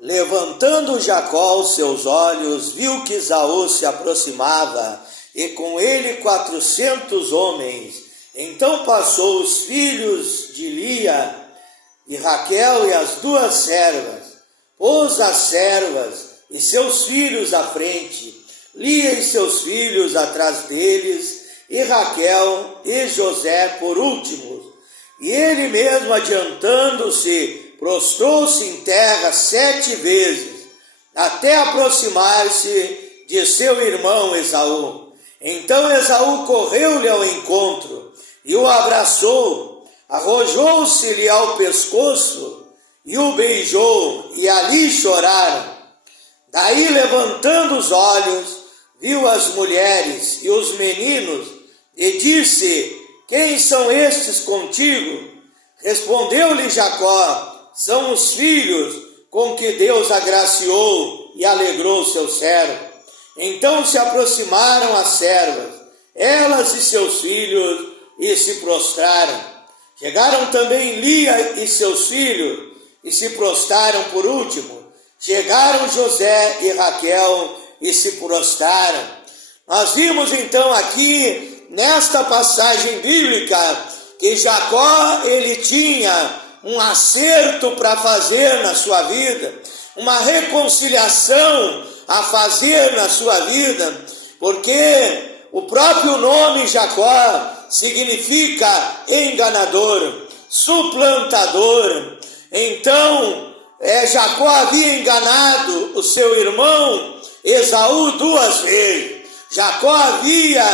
Levantando Jacó os seus olhos, viu que Esaú se aproximava, e com ele 400 homens. Então passou os filhos de Lia e Raquel e as duas servas, pôs as servas e seus filhos à frente, Lia e seus filhos atrás deles, e Raquel e José por últimos. E ele mesmo, adiantando-se, prostrou-se em terra 7 vezes, até aproximar-se de seu irmão Esaú. Então Esaú correu-lhe ao encontro e o abraçou, arrojou-se-lhe ao pescoço e o beijou, e ali choraram. Daí, levantando os olhos, viu as mulheres e os meninos e disse: quem são estes contigo? Respondeu-lhe Jacó: são os filhos com que Deus agraciou e alegrou seu servo. Então se aproximaram as servas, elas e seus filhos, e se prostraram. Chegaram também Lia e seus filhos, e se prostraram por último. Chegaram José e Raquel, e se prostraram. Nós vimos então aqui, nesta passagem bíblica, que Jacó, ele tinha um acerto para fazer na sua vida, uma reconciliação a fazer na sua vida, porque o próprio nome Jacó significa enganador, suplantador. Então, Jacó havia enganado o seu irmão Esaú 2 vezes. Jacó havia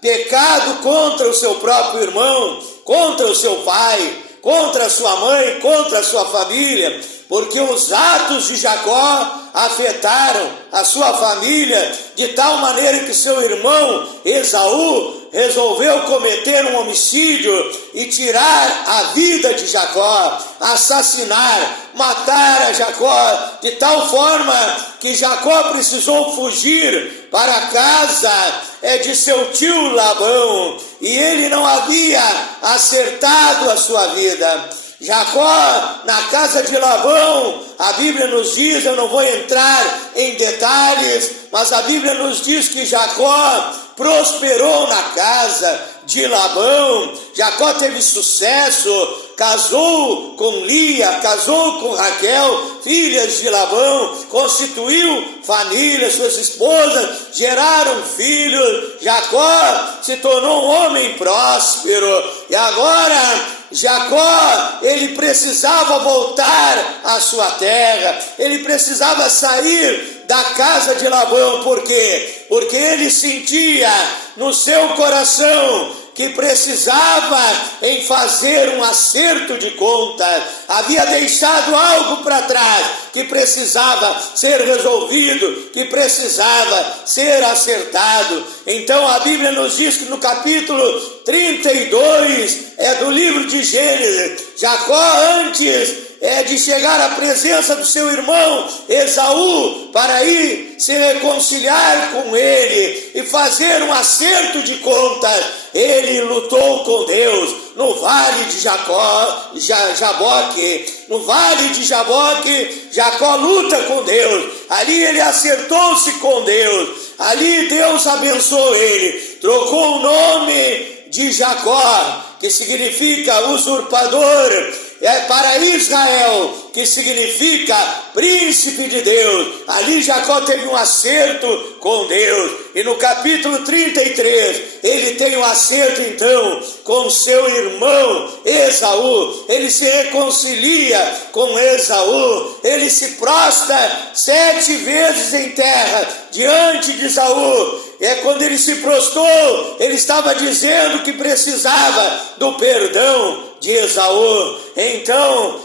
pecado contra o seu próprio irmão, contra o seu pai, contra a sua mãe, contra a sua família, porque os atos de Jacó afetaram a sua família de tal maneira que seu irmão Esaú resolveu cometer um homicídio e tirar a vida de Jacó, assassinar, matar a Jacó, de tal forma que Jacó precisou fugir para a casa de seu tio Labão, e ele não havia acertado a sua vida. Jacó, na casa de Labão, a Bíblia nos diz, eu não vou entrar em detalhes, mas a Bíblia nos diz que Jacó prosperou na casa de Labão. Jacó teve sucesso, casou com Lia, casou com Raquel, filhas de Labão, constituiu família, suas esposas geraram filhos. Jacó se tornou um homem próspero, e agora Jacó, ele precisava voltar à sua terra, ele precisava sair da casa de Labão. Por quê? Porque ele sentia no seu coração que precisava em fazer um acerto de contas, havia deixado algo para trás que precisava ser resolvido, que precisava ser acertado. Então a Bíblia nos diz que no capítulo 32 do livro de Gênesis, Jacó, antes de chegar à presença do seu irmão Esaú, para ir se reconciliar com ele e fazer um acerto de contas, ele lutou com Deus no vale de Jaboque. No vale de Jaboque, Jacó luta com Deus. Ali ele acertou-se com Deus. Ali Deus abençoou ele. Trocou o nome de Jacó, que significa usurpador, para Israel, que significa príncipe de Deus. Ali Jacó teve um acerto com Deus. E no capítulo 33, ele tem um acerto então com seu irmão Esaú. Ele se reconcilia com Esaú. Ele se prostra 7 vezes em terra diante de Esaú. Quando ele se prostrou, ele estava dizendo que precisava do perdão de Esaú. Então,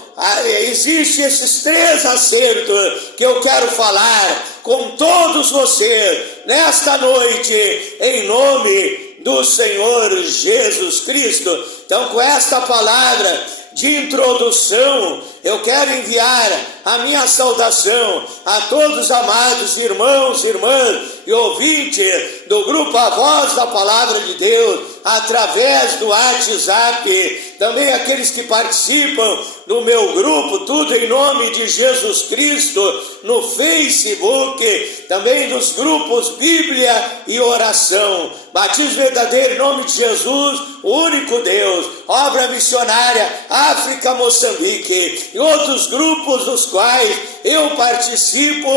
existem esses 3 acertos que eu quero falar com todos vocês nesta noite, em nome do Senhor Jesus Cristo. Então, com esta palavra de introdução, eu quero enviar a minha saudação a todos os amados irmãos, irmãs e ouvintes do grupo A Voz da Palavra de Deus, através do WhatsApp, também aqueles que participam do meu grupo, tudo em nome de Jesus Cristo, no Facebook, também dos grupos Bíblia e Oração, Batismo Verdadeiro em nome de Jesus, o único Deus, Obra Missionária África, Moçambique e outros grupos dos quais eu participo,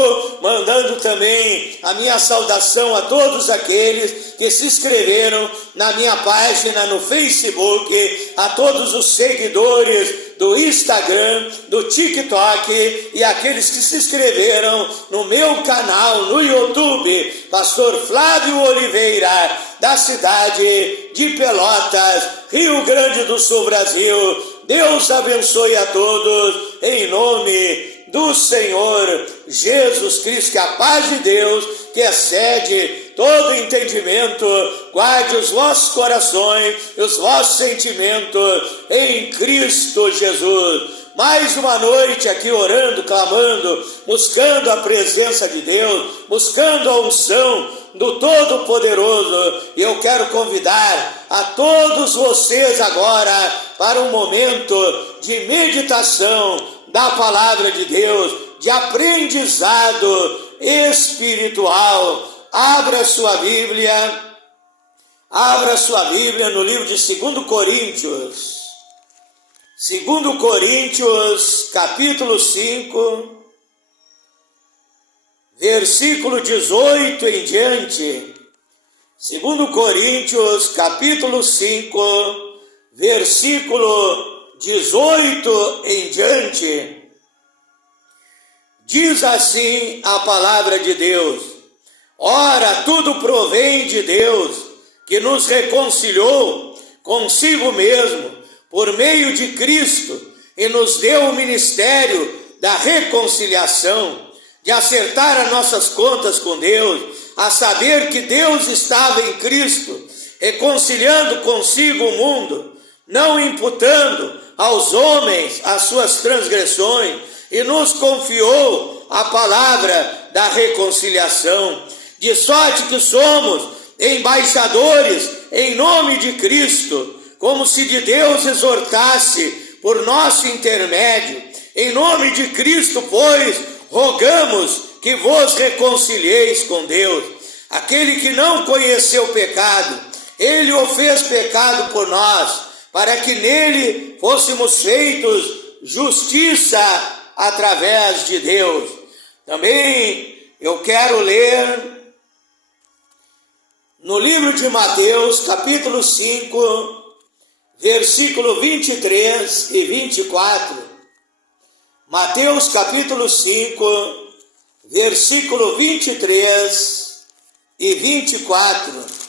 mandando também a minha saudação a todos aqueles que se inscreveram na minha página no Facebook, a todos os seguidores do Instagram, do TikTok e aqueles que se inscreveram no meu canal no YouTube, Pastor Flávio Oliveira, da cidade de Pelotas, Rio Grande do Sul, Brasil. Deus abençoe a todos, em nome do Senhor Jesus Cristo, que a paz de Deus, que excede todo entendimento, guarde os vossos corações e os vossos sentimentos em Cristo Jesus. Mais uma noite aqui orando, clamando, buscando a presença de Deus, buscando a unção do Todo-Poderoso. E eu quero convidar a todos vocês agora para um momento de meditação da Palavra de Deus, de aprendizado espiritual. Abra sua Bíblia no livro de 2 Coríntios. 2 Coríntios, capítulo 5, versículo 18 em diante. 2 Coríntios, capítulo 5, versículo 18 em diante. Diz assim a palavra de Deus: ora, tudo provém de Deus, que nos reconciliou consigo mesmo, por meio de Cristo, e nos deu o ministério da reconciliação, de acertar as nossas contas com Deus, a saber que Deus estava em Cristo, reconciliando consigo o mundo, não imputando aos homens as suas transgressões, e nos confiou a palavra da reconciliação, de sorte que somos embaixadores em nome de Cristo, como se de Deus exortasse por nosso intermédio. Em nome de Cristo, pois, rogamos que vos reconcilieis com Deus. Aquele que não conheceu o pecado, ele o fez pecado por nós, para que nele fôssemos feitos justiça através de Deus. Também eu quero ler no livro de Mateus, capítulo 5, versículo 23 e 24. Mateus, capítulo 5, versículo 23 e 24.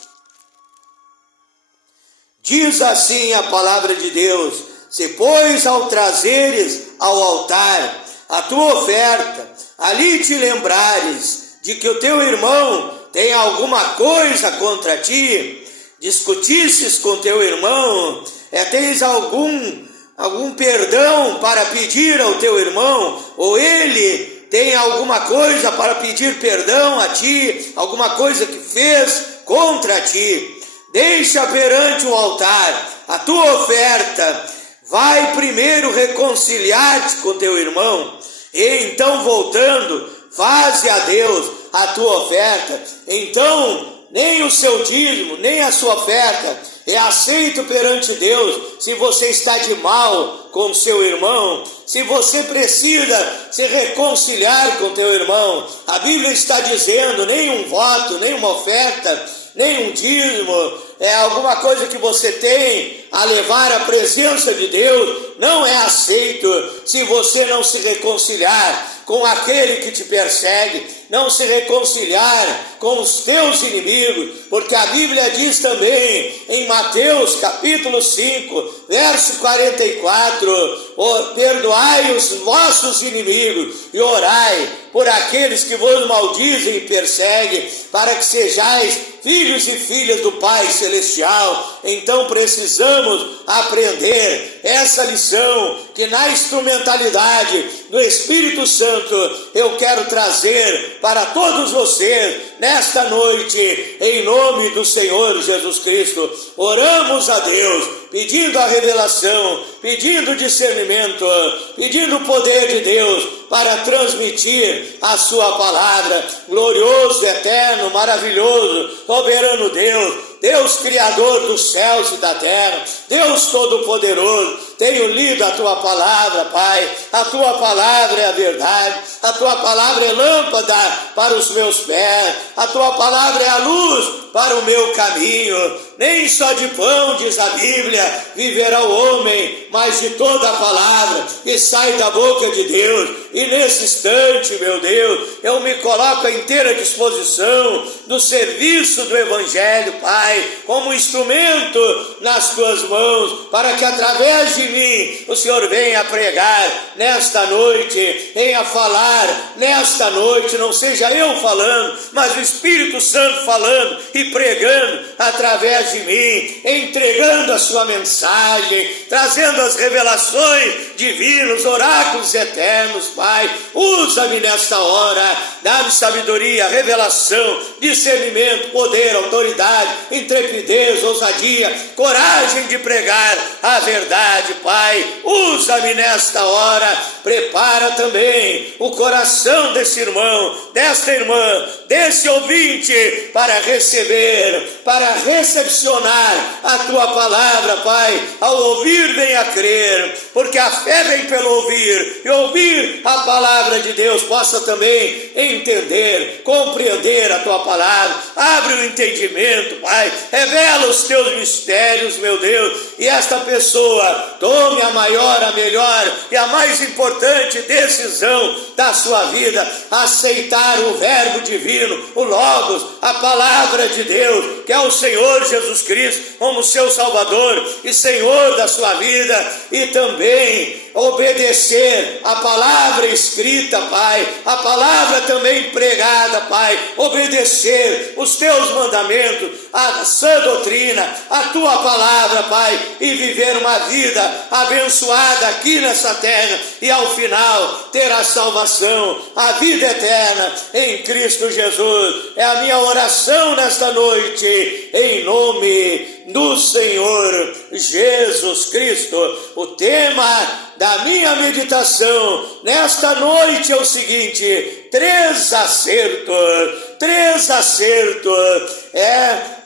Diz assim a palavra de Deus: se, pois, ao trazeres ao altar a tua oferta, ali te lembrares de que o teu irmão tem alguma coisa contra ti, discutisses com teu irmão, tens algum perdão para pedir ao teu irmão, ou ele tem alguma coisa para pedir perdão a ti, alguma coisa que fez contra ti, deixa perante o altar a tua oferta, vai primeiro reconciliar-te com teu irmão, e então voltando, faze a Deus a tua oferta. Então nem o seu dízimo, nem a sua oferta é aceito perante Deus se você está de mal com seu irmão, se você precisa se reconciliar com teu irmão. A Bíblia está dizendo, nem um voto, nem uma oferta, nem um dízimo, alguma coisa que você tem a levar à presença de Deus, não é aceito se você não se reconciliar com aquele que te persegue, não se reconciliar com os teus inimigos, porque a Bíblia diz também em Mateus capítulo 5, verso 44, perdoai os vossos inimigos e orai por aqueles que vos maldizem e perseguem, para que sejais filhos e filhas do Pai Celestial. Então precisamos aprender essa lição, que na instrumentalidade do Espírito Santo eu quero trazer para todos vocês nesta noite, em nome do Senhor Jesus Cristo. Oramos a Deus pedindo a revelação, pedindo discernimento, pedindo o poder de Deus para transmitir a sua palavra. Glorioso, eterno, maravilhoso, soberano Deus, Deus Criador dos céus e da terra, Deus Todo-Poderoso, tenho lido a Tua palavra, Pai, a Tua palavra é a verdade, a Tua palavra é lâmpada para os meus pés, a Tua palavra é a luz para o meu caminho. Nem só de pão, diz a Bíblia, viverá o homem, mas de toda a palavra que sai da boca de Deus. E nesse instante, meu Deus, eu me coloco à inteira disposição do serviço do Evangelho, Pai, como instrumento nas Tuas mãos, para que através de mim o Senhor venha pregar nesta noite, venha falar nesta noite, não seja eu falando, mas o Espírito Santo falando e pregando através de mim, entregando a sua mensagem, trazendo as revelações divinas, oráculos eternos, Pai. Usa-me nesta hora, dá-me sabedoria, revelação, discernimento, poder, autoridade, intrepidez, ousadia, coragem de pregar a verdade, Pai. Usa-me nesta hora, prepara também o coração desse irmão, desta irmã, desse ouvinte, para receber, para recepcionar a Tua palavra, Pai. Ao ouvir, venha a crer, porque a fé vem pelo ouvir, e ouvir a palavra de Deus possa também entender, compreender a Tua palavra. Abre o entendimento, Pai, revela os Teus mistérios, meu Deus, e esta pessoa tome a maior, a melhor e a mais importante decisão da sua vida, aceitar o verbo divino, o Logos, a palavra de Deus, que é o Senhor Jesus Cristo, como seu Salvador e Senhor da sua vida, e também obedecer a palavra escrita, Pai, a palavra também pregada, Pai, obedecer os Teus mandamentos, a sã doutrina, a Tua palavra, Pai, e viver uma vida abençoada aqui nessa terra, e ao final ter a salvação, a vida eterna em Cristo Jesus. É a minha oração nesta noite, em nome do Senhor Jesus Cristo. O tema da minha meditação nesta noite é o seguinte: 3 acertos. 3 acertos.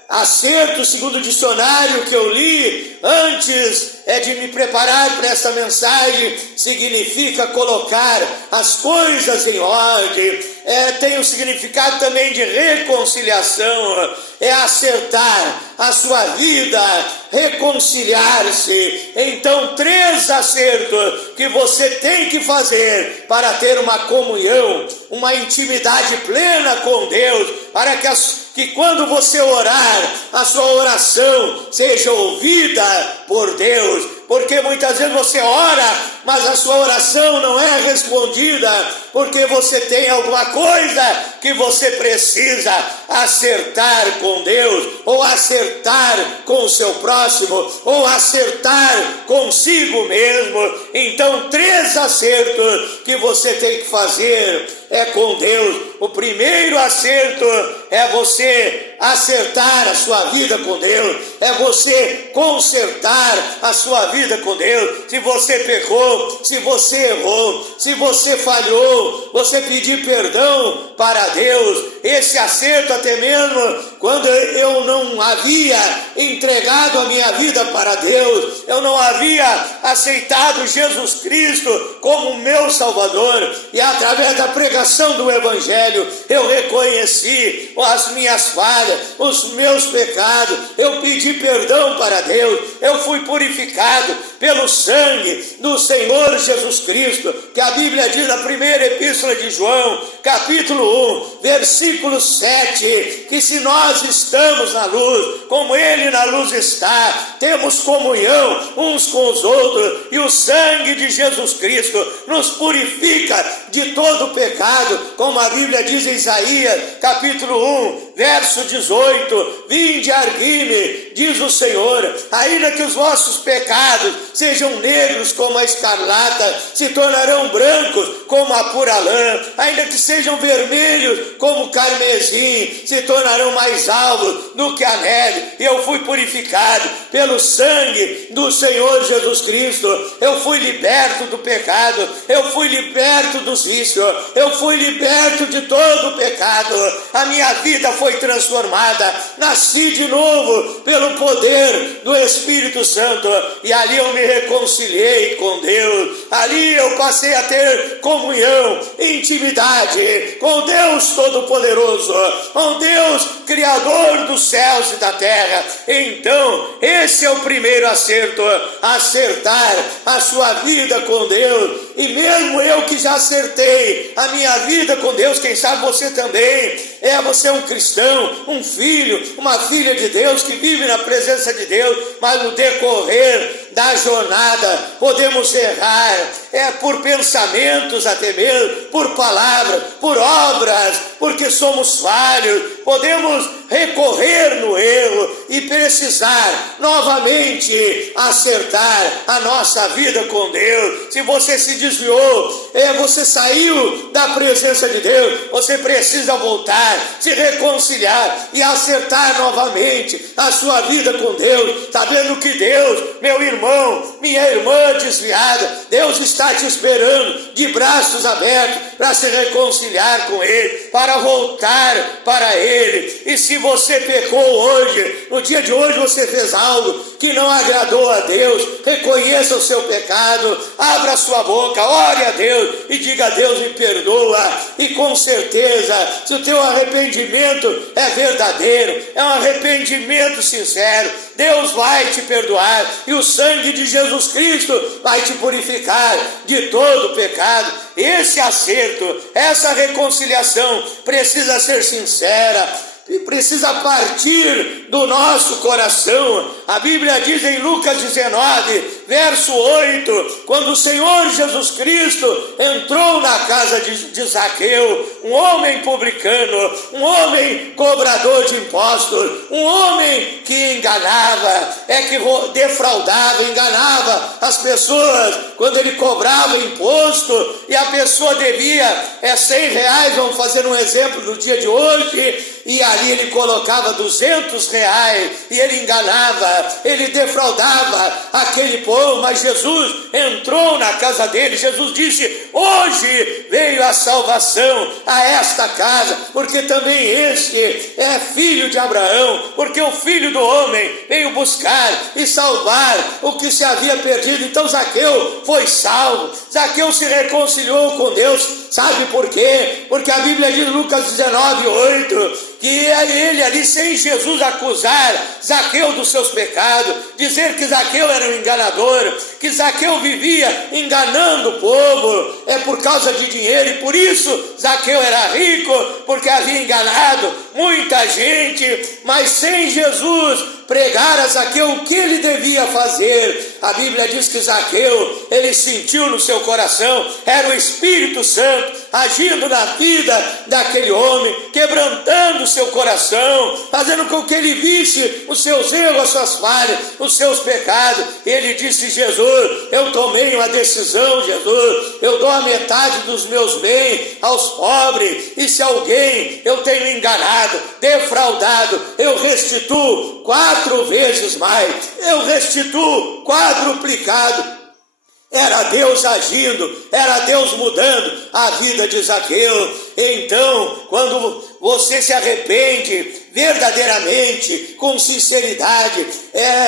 Acerto, segundo o dicionário que eu li antes de me preparar para esta mensagem, significa colocar as coisas em ordem, tem o significado também de reconciliação, é acertar a sua vida, reconciliar-se. Então, 3 acertos que você tem que fazer para ter uma comunhão, uma intimidade plena com Deus, para que quando você orar, a sua oração seja ouvida por Deus, porque muitas vezes você ora, mas a sua oração não é respondida, porque você tem alguma coisa que você precisa acertar com Deus, ou acertar com o seu próximo, ou acertar consigo mesmo. Então, 3 acertos que você tem que fazer com Deus. O primeiro acerto é você acertar a sua vida com Deus, é você consertar a sua vida com Deus. Se você pecou, se você errou, se você falhou, você pedir perdão para Deus. Esse acerto, até mesmo quando eu não havia entregado a minha vida para Deus, eu não havia aceitado Jesus Cristo como meu Salvador, e através da pregação do Evangelho eu reconheci as minhas falhas, os meus pecados, eu pedi perdão para Deus, eu fui purificado pelo sangue do Senhor Jesus Cristo, que a Bíblia diz na primeira epístola de João, capítulo 1, versículo 7, que se nós estamos na luz, como Ele na luz está, temos comunhão uns com os outros, e o sangue de Jesus Cristo nos purifica de todo pecado, como a Bíblia diz em Isaías, capítulo 1, verso 18: vinde, argui-me, diz o Senhor, ainda que os vossos pecados sejam negros como a escarlata, se tornarão brancos como a pura lã, ainda que sejam vermelhos como o carmesim, se tornarão mais alvos do que a neve. E eu fui purificado pelo sangue do Senhor Jesus Cristo, eu fui liberto do pecado, eu fui liberto dos vícios, eu fui liberto de todo o pecado, a minha vida foi transformada, nasci de novo pelo poder do Espírito Santo, e ali eu me reconciliei com Deus, ali eu passei a ter comunhão, intimidade com Deus Todo-Poderoso, com Deus Criador dos céus e da terra. Então esse é o primeiro acerto, acertar a sua vida com Deus. E mesmo eu que já acertei a minha vida com Deus, quem sabe você também, você é um cristão, um filho, uma filha de Deus que vive na presença de Deus, mas no decorrer da jornada podemos errar, por pensamentos até mesmo, por palavras, por obras, porque somos falhos, podemos recorrer no erro e precisar novamente acertar a nossa vida com Deus. Se você se desviou, você saiu da presença de Deus, você precisa voltar, se reconciliar e acertar novamente a sua vida com Deus, sabendo que Deus, meu irmão, minha irmã desviada, Deus está te esperando de braços abertos para se reconciliar com Ele, para voltar para Ele. E se você pecou hoje, no dia de hoje você fez algo que não agradou a Deus, reconheça o seu pecado, abra sua boca, ore a Deus e diga: Deus, me perdoa. E com certeza, se o teu arrependimento é verdadeiro, é um arrependimento sincero, Deus vai te perdoar e o sangue de Jesus Cristo vai te purificar de todo o pecado. Esse acerto, essa reconciliação precisa ser sincera, e precisa partir do nosso coração. A Bíblia diz em Lucas 19, verso 8, quando o Senhor Jesus Cristo entrou na casa de Zaqueu, um homem publicano, um homem cobrador de impostos, um homem que enganava, que defraudava, enganava as pessoas. Quando ele cobrava imposto e a pessoa devia R$100, vamos fazer um exemplo do dia de hoje, e ali ele colocava R$200 e ele enganava, ele defraudava aquele povo. Mas Jesus entrou na casa dele. Jesus disse: hoje veio a salvação a esta casa, porque também este é filho de Abraão, porque o Filho do Homem veio buscar e salvar o que se havia perdido. Então Zaqueu foi salvo, Zaqueu se reconciliou com Deus. Sabe por quê? Porque a Bíblia diz em Lucas 19, 8, que ele ali, sem Jesus acusar Zaqueu dos seus pecados, dizer que Zaqueu era um enganador, que Zaqueu vivia enganando o povo, por causa de dinheiro, e por isso Zaqueu era rico, porque havia enganado muita gente. Mas sem Jesus pregar a Zaqueu o que ele devia fazer, a Bíblia diz que Zaqueu, ele sentiu no seu coração, era o Espírito Santo agindo na vida daquele homem, quebrantando o seu coração, fazendo com que ele visse os seus erros, as suas falhas, os seus pecados. Ele disse: Jesus, eu tomei uma decisão, Jesus, eu dou a metade dos meus bens aos pobres, e se alguém eu tenho enganado, defraudado, eu restituo 4 vezes mais, eu restituo quadruplicado. Era Deus agindo, era Deus mudando a vida de Zaqueu. Então, quando você se arrepende verdadeiramente, com sinceridade,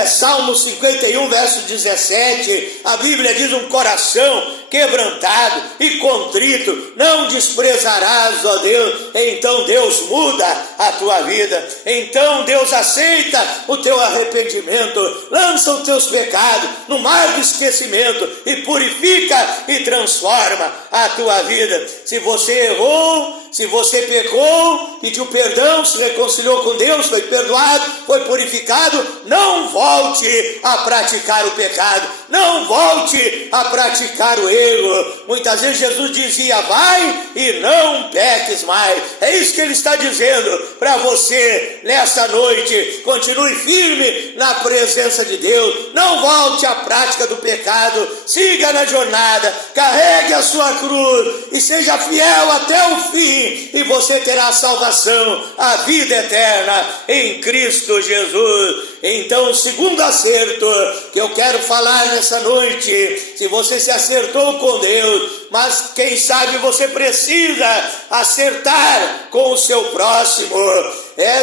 Salmo 51, verso 17, a Bíblia diz: um coração quebrantado e contrito não desprezarás, ó Deus. Então Deus muda a tua vida, então Deus aceita o teu arrependimento, lança os teus pecados no mar do esquecimento e purifica e transforma a tua vida. Se você errou, se você pecou, pecou, pediu perdão, se reconciliou com Deus, foi perdoado, foi purificado, não volte a praticar o pecado, não volte a praticar o erro. Muitas vezes Jesus dizia: vai e não peques mais. É isso que ele está dizendo para você nessa noite. Continue firme na presença de Deus, não volte à prática do pecado, siga na jornada, carregue a sua cruz e seja fiel até o fim, e você terá a salvação, a vida eterna em Cristo Jesus. Então, o segundo acerto que eu quero falar nessa noite: se você se acertou com Deus, mas quem sabe você precisa acertar com o seu próximo.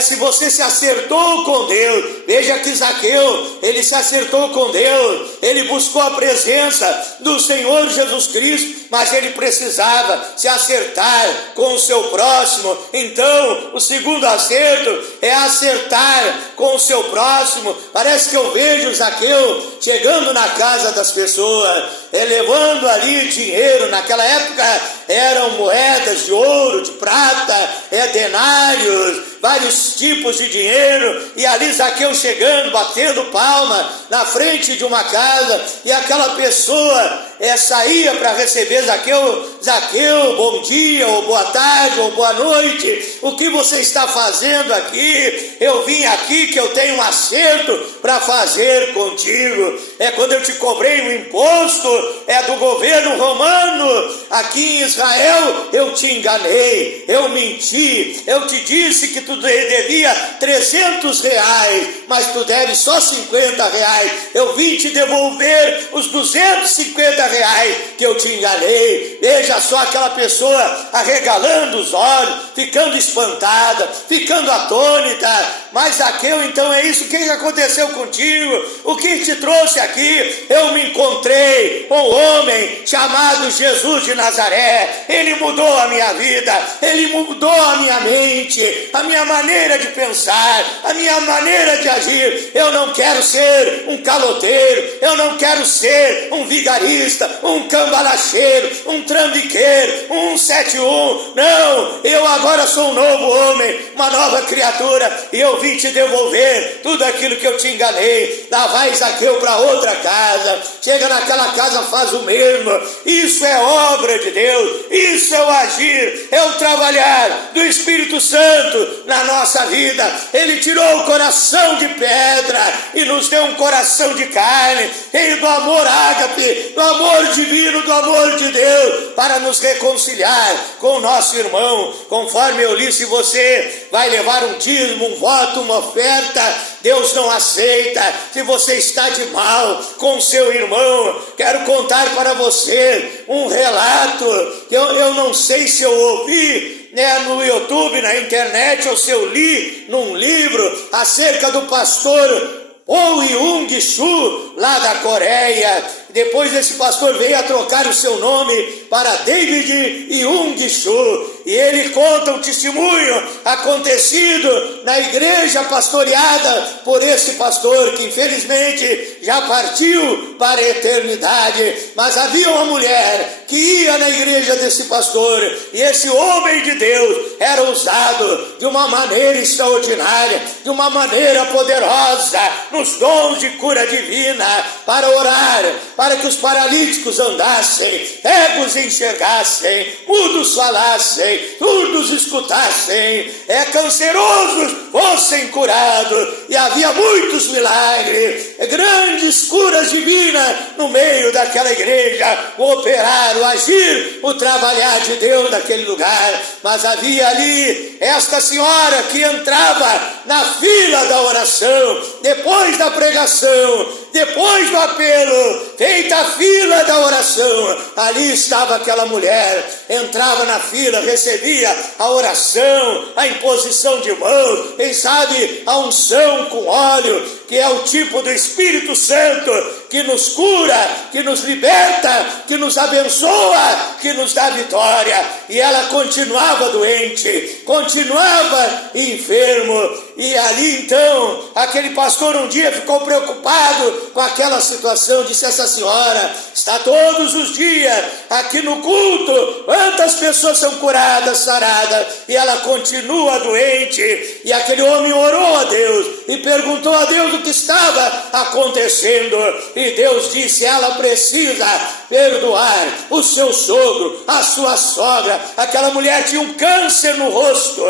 Se você se acertou com Deus, veja que Zaqueu, ele se acertou com Deus, ele buscou a presença do Senhor Jesus Cristo, mas ele precisava se acertar com o seu próximo. Então, o segundo acerto é acertar com o seu próximo. Parece que eu vejo Zaqueu chegando na casa das pessoas, levando ali dinheiro. Naquela época eram moedas de ouro, de prata, denários, vários tipos de dinheiro, e ali Zaqueu chegando, batendo palma na frente de uma casa, e aquela pessoa saía para receber Zaqueu. Zaqueu, bom dia, ou boa tarde, ou boa noite, o que você está fazendo aqui? Eu vim aqui que eu tenho um acerto para fazer contigo. Quando eu te cobrei um imposto, do governo romano, aqui em Israel, eu te enganei, eu menti, eu te disse que tu devia 300 reais, mas tu deve só 50 reais, eu vim te devolver os 250 reais que eu te enganei. Veja só aquela pessoa arregalando os olhos, ficando espantada, ficando atônita. Mas Zaqueu, então é isso, o que aconteceu contigo? O que te trouxe aqui? Eu me encontrei com um homem chamado Jesus de Nazaré. Ele mudou a minha vida, ele mudou a minha mente, a minha maneira de pensar, a minha maneira de agir. Eu não quero ser um caloteiro, eu não quero ser um vigarista, um cambalacheiro, um trambiqueiro, um 71. Não, eu agora sou um novo homem, uma nova criatura, e eu vim te devolver tudo aquilo que eu te enganei. Lá vai Zaqueu para outra casa, chega naquela casa, faz o mesmo. Isso é obra de Deus, isso é o agir, é o trabalhar do Espírito Santo na nossa vida. Ele tirou o coração de pedra e nos deu um coração de carne, cheio do amor ágape, do amor divino, do amor de Deus, para nos reconciliar com o nosso irmão. Conforme eu li, se você vai levar um dízimo, um voto, uma oferta, Deus não aceita. Se você está de mal com seu irmão, quero contar para você um relato que eu não sei se eu ouvi no YouTube, na internet, ou se eu li num livro acerca do pastor Oh Young-Soo, lá da Coreia. Depois esse pastor veio a trocar o seu nome para David Young-Soo, e ele conta um testemunho acontecido na igreja pastoreada por esse pastor, que infelizmente já partiu para a eternidade. Mas havia uma mulher que ia na igreja desse pastor, e esse homem de Deus era usado de uma maneira extraordinária, de uma maneira poderosa, nos dons de cura divina, para orar, para que os paralíticos andassem, cegos enxergassem, mudos falassem, surdos escutassem, cancerosos fossem curados. E havia muitos milagres, grandes curas divinas no meio daquela igreja, o operar, o agir, o trabalhar de Deus naquele lugar. Mas havia ali esta senhora que entrava na fila da oração, depois da pregação, depois do apelo, feita a fila da oração, ali estava aquela mulher, entrava na fila, recebia a oração, a imposição de mãos, quem sabe a unção com óleo, que é o tipo do Espírito Santo, que nos cura, que nos liberta, que nos abençoa, que nos dá vitória. E ela continuava doente, continuava enfermo. E ali então, aquele pastor um dia ficou preocupado com aquela situação, disse: essa senhora está todos os dias aqui no culto, quantas pessoas são curadas, saradas, e ela continua doente. E aquele homem orou a Deus e perguntou a Deus o que estava acontecendo, e Deus disse: ela precisa perdoar o seu sogro, a sua sogra. Aquela mulher tinha um câncer no rosto,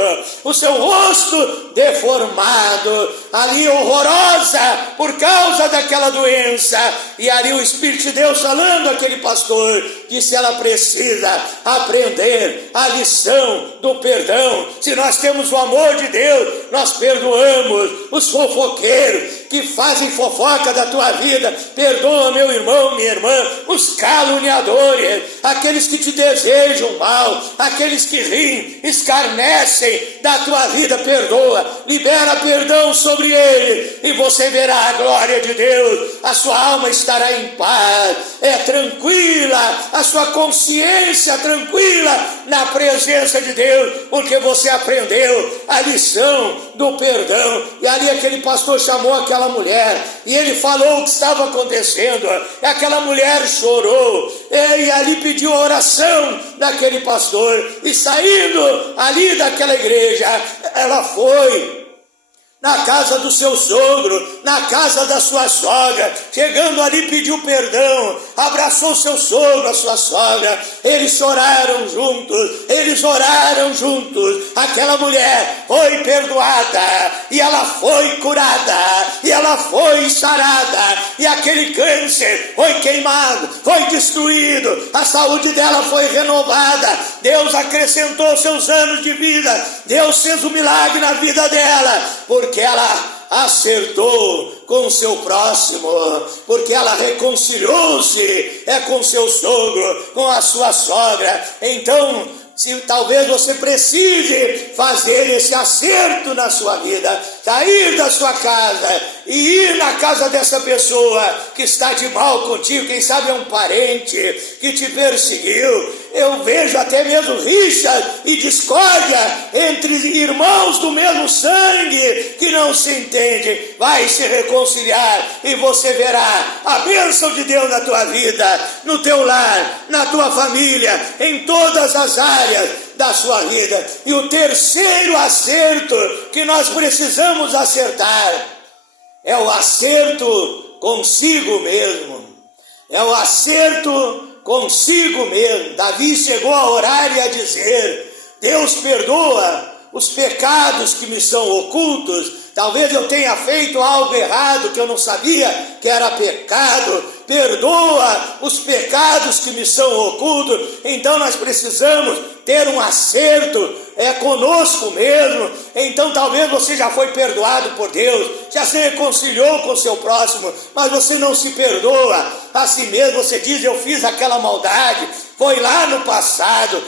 o seu rosto deformado, ali horrorosa por causa daquela doença. E ali o Espírito de Deus falando àquele pastor, disse: ela precisa aprender a lição do perdão. Se nós temos o amor de Deus, nós perdoamos os fofoqueiros que fazem fofoca da tua vida. Perdoa, meu irmão, minha irmã, os caluniadores, aqueles que te desejam mal, aqueles que riem, escarnecem da tua vida. Perdoa, libera perdão sobre ele, e você verá a glória de Deus. A sua alma estará em paz, tranquila, a sua consciência tranquila na presença de Deus, porque você aprendeu a lição do perdão. E ali aquele pastor chamou aquela mulher, e ele falou o que estava acontecendo. E aquela mulher chorou, e ali pediu a oração daquele pastor, e saindo ali daquela igreja, ela foi na casa do seu sogro, na casa da sua sogra. Chegando ali, pediu perdão, abraçou seu sogro, a sua sogra. Eles choraram juntos, eles oraram juntos. Aquela mulher foi perdoada, e ela foi curada, e ela foi sarada, e aquele câncer foi queimado, foi destruído, a saúde dela foi renovada. Deus acrescentou seus anos de vida, Deus fez um milagre na vida dela, porque ela acertou com o seu próximo, porque ela reconciliou-se com seu sogro, com a sua sogra. Então, se talvez você precise fazer esse acerto na sua vida, sair da sua casa e ir na casa dessa pessoa que está de mal contigo, quem sabe é um parente que te perseguiu. Eu vejo até mesmo rixa e discórdia entre irmãos do mesmo sangue que não se entendem. Vai se reconciliar e você verá a bênção de Deus na tua vida, no teu lar, na tua família, em todas as áreas da sua vida. E o terceiro acerto que nós precisamos acertar é o acerto consigo mesmo. É o acerto consigo mesmo. Davi chegou a orar e a dizer: Deus, perdoa os pecados que me são ocultos. Talvez eu tenha feito algo errado que eu não sabia que era pecado. Perdoa os pecados que me são ocultos. Então nós precisamos ter um acerto conosco mesmo. Então talvez você já foi perdoado por Deus, já se reconciliou com o seu próximo, mas você não se perdoa a si mesmo. Você diz: eu fiz aquela maldade, foi lá no passado,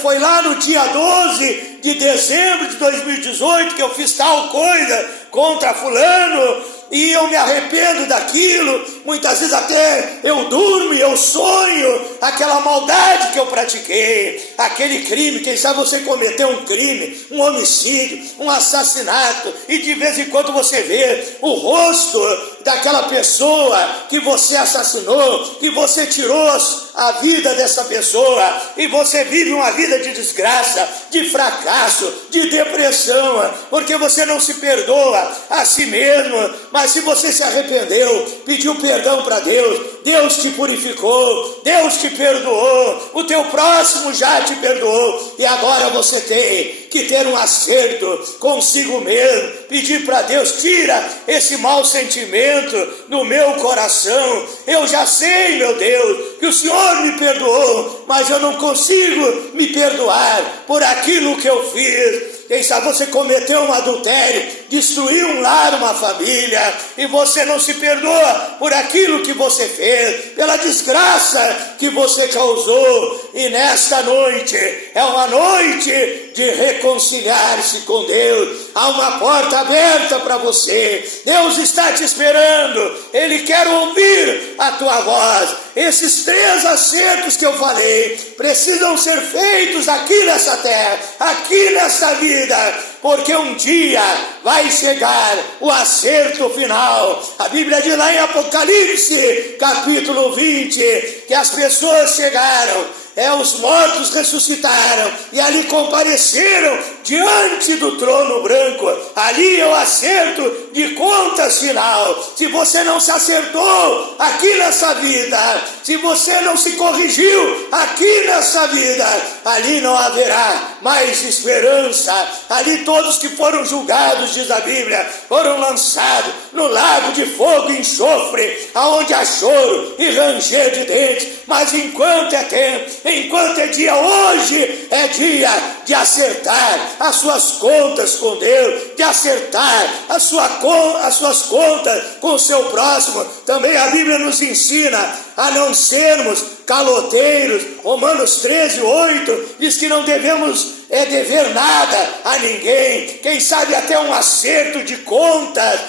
foi lá no dia 12 de dezembro de 2018 que eu fiz tal coisa contra fulano, e eu me arrependo daquilo. Muitas vezes até eu durmo e eu sonho aquela maldade que eu pratiquei, aquele crime. Quem sabe você cometeu um crime, um homicídio, um assassinato, e de vez em quando você vê o rosto daquela pessoa que você assassinou, que você tirou a vida dessa pessoa, e você vive uma vida de desgraça, de fracasso, de depressão, porque você não se perdoa a si mesmo. Mas se você se arrependeu, pediu perdão para Deus, Deus te purificou, Deus te perdoou, o teu próximo já te perdoou, e agora você tem que ter um acerto consigo mesmo, pedir para Deus: tira esse mau sentimento do meu coração. Eu já sei, meu Deus, que o Senhor me perdoou, mas eu não consigo me perdoar por aquilo que eu fiz. Quem sabe você cometeu um adultério, destruiu um lar, uma família, e você não se perdoa por aquilo que você fez, pela desgraça que você causou. E nesta noite é uma noite de reconciliar-se com Deus. Há uma porta aberta para você. Deus está te esperando. Ele quer ouvir a tua voz. Esses 3 acertos que eu falei precisam ser feitos aqui nessa terra, aqui nessa vida, porque um dia vai chegar o acerto final. A Bíblia diz lá em Apocalipse, capítulo 20, que as pessoas chegaram, os mortos ressuscitaram e ali compareceram diante do trono branco. Ali é o acerto de contas final. Se você não se acertou aqui nessa vida, se você não se corrigiu aqui nessa vida, ali não haverá mais esperança. Ali todos que foram julgados, diz a Bíblia, foram lançados no lago de fogo e enxofre, aonde há choro e ranger de dentes. Mas enquanto é tempo, enquanto é dia, hoje é dia de acertar as suas contas com Deus, de acertar as suas contas com o seu próximo. Também a Bíblia nos ensina a não sermos caloteiros. Romanos 13:8 diz que não devemos dever nada a ninguém. Quem sabe até um acerto de contas,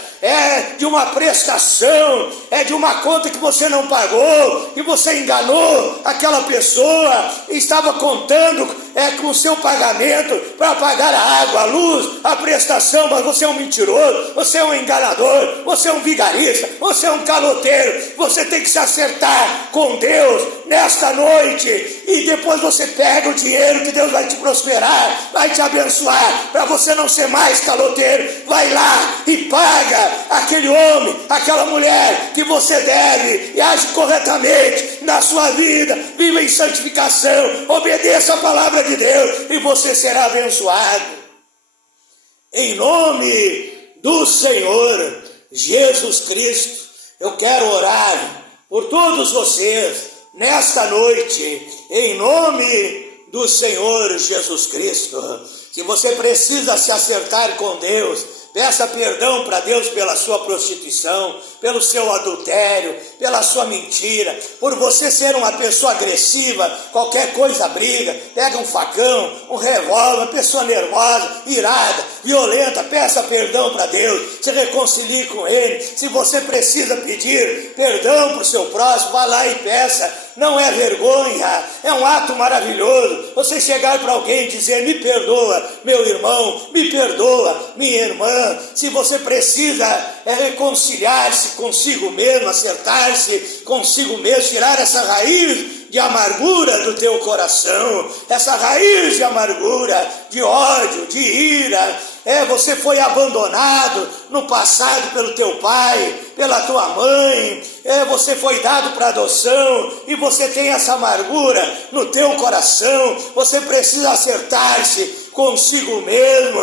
de uma prestação, de uma conta que você não pagou, e você enganou aquela pessoa, e estava contando com o seu pagamento para pagar a água, a luz, a prestação, mas você é um mentiroso, você é um enganador, você é um vigarista, você é um caloteiro. Você tem que se acertar com Deus nesta noite, e depois você pega o dinheiro que Deus vai te prosperar, vai te abençoar, para você não ser mais caloteiro. Vai lá e paga aquele homem, aquela mulher que você deve, e age corretamente na sua vida, viva em santificação, obedeça a palavra de Deus, e você será abençoado. Em nome do Senhor Jesus Cristo, eu quero orar por todos vocês nesta noite, em nome do Senhor Jesus Cristo. Que você precisa se acertar com Deus. Peça perdão para Deus pela sua prostituição, pelo seu adultério, pela sua mentira, por você ser uma pessoa agressiva, qualquer coisa briga, pega um facão, um revólver, uma pessoa nervosa, irada, violenta. Peça perdão para Deus, se reconcilie com Ele. Se você precisa pedir perdão para o seu próximo, vá lá e peça. Não é vergonha, é um ato maravilhoso você chegar para alguém e dizer: me perdoa, meu irmão, me perdoa, minha irmã. Se você precisa reconciliar-se consigo mesmo, acertar-se consigo mesmo, tirar essa raiz de amargura do teu coração, essa raiz de amargura, de ódio, de ira. Você foi abandonado no passado pelo teu pai, pela tua mãe, você foi dado para adoção, e você tem essa amargura no teu coração. Você precisa acertar-se consigo mesmo,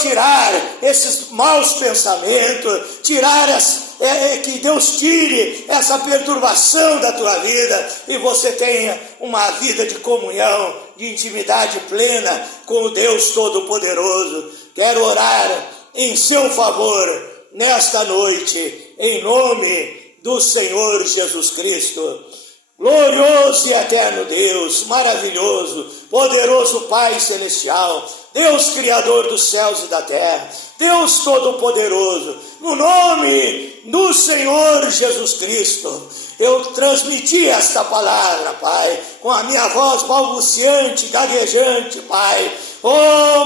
tirar esses maus pensamentos, que Deus tire essa perturbação da tua vida, e você tenha uma vida de comunhão, de intimidade plena com o Deus Todo-Poderoso. Quero orar em seu favor nesta noite, em nome do Senhor Jesus Cristo. Glorioso e eterno Deus, maravilhoso, poderoso Pai Celestial, Deus Criador dos céus e da terra, Deus Todo-Poderoso, no nome do Senhor Jesus Cristo, eu transmiti esta palavra, Pai, com a minha voz balbuciante, gaguejante, Pai,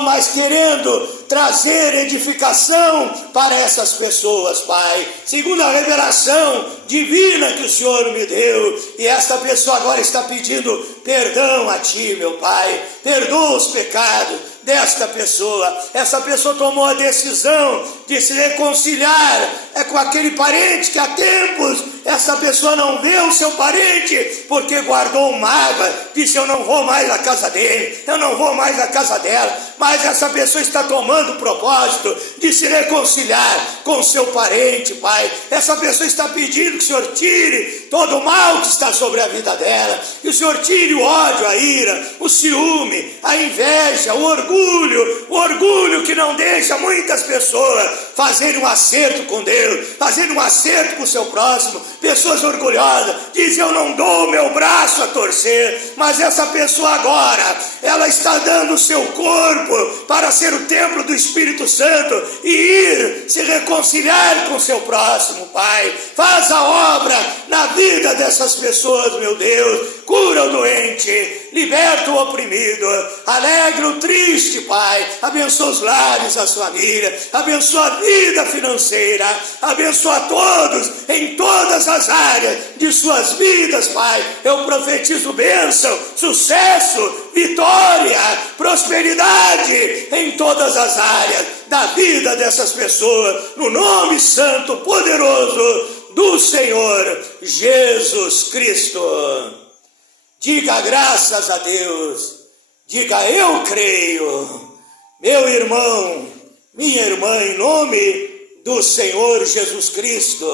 mas querendo trazer edificação para essas pessoas, Pai, segundo a revelação divina que o Senhor me deu, e esta pessoa agora está pedindo perdão a Ti, meu Pai. Perdoa os pecados desta pessoa. Essa pessoa tomou a decisão de se reconciliar com aquele parente que há tempos essa pessoa não vê o seu parente, porque guardou mágoa, disse: eu não vou mais à casa dele, eu não vou mais à casa dela. Mas essa pessoa está tomando o propósito de se reconciliar com o seu parente, Pai. Essa pessoa está pedindo que o Senhor tire todo o mal que está sobre a vida dela. Que o Senhor tire o ódio, a ira, o ciúme, a inveja, o orgulho que não deixa muitas pessoas fazerem um acerto com Deus, fazerem um acerto com o seu próximo. Pessoas orgulhosas, dizem: eu não dou o meu braço a torcer, mas essa pessoa agora, ela está dando o seu corpo para ser o templo do Espírito Santo e ir se reconciliar com o seu próximo. Pai, faz a obra na vida dessas pessoas, meu Deus. Cura o doente, liberta o oprimido, alegra o triste, Pai. Abençoa os lares, as famílias, abençoa a vida financeira, abençoa todos em todas as áreas de suas vidas, Pai. Eu profetizo bênção, sucesso, vitória, prosperidade em todas as áreas da vida dessas pessoas, no nome santo, poderoso do Senhor Jesus Cristo. Diga graças a Deus, diga eu creio. Meu irmão, minha irmã, em nome do Senhor Jesus Cristo.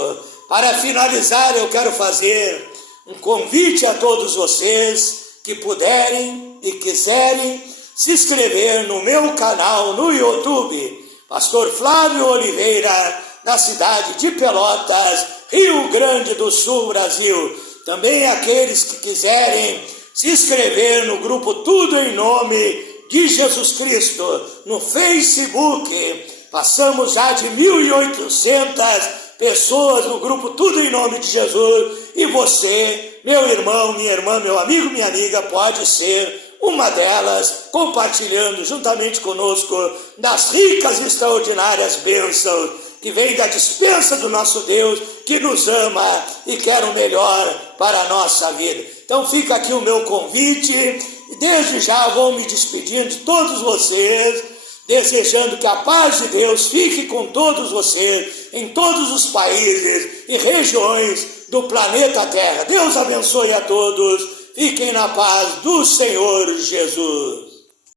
Para finalizar, eu quero fazer um convite a todos vocês que puderem e quiserem se inscrever no meu canal no YouTube, Pastor Flávio Oliveira, na cidade de Pelotas, Rio Grande do Sul, Brasil. Também aqueles que quiserem se inscrever no grupo Tudo em Nome de Jesus Cristo, no Facebook. Passamos já de 1.800 pessoas no grupo Tudo em Nome de Jesus. E você, meu irmão, minha irmã, meu amigo, minha amiga, pode ser uma delas, compartilhando juntamente conosco das ricas e extraordinárias bênçãos que vem da dispensa do nosso Deus, que nos ama e quer o melhor para a nossa vida. Então fica aqui o meu convite, e desde já vou me despedindo de todos vocês, desejando que a paz de Deus fique com todos vocês, em todos os países e regiões do planeta Terra. Deus abençoe a todos, fiquem na paz do Senhor Jesus.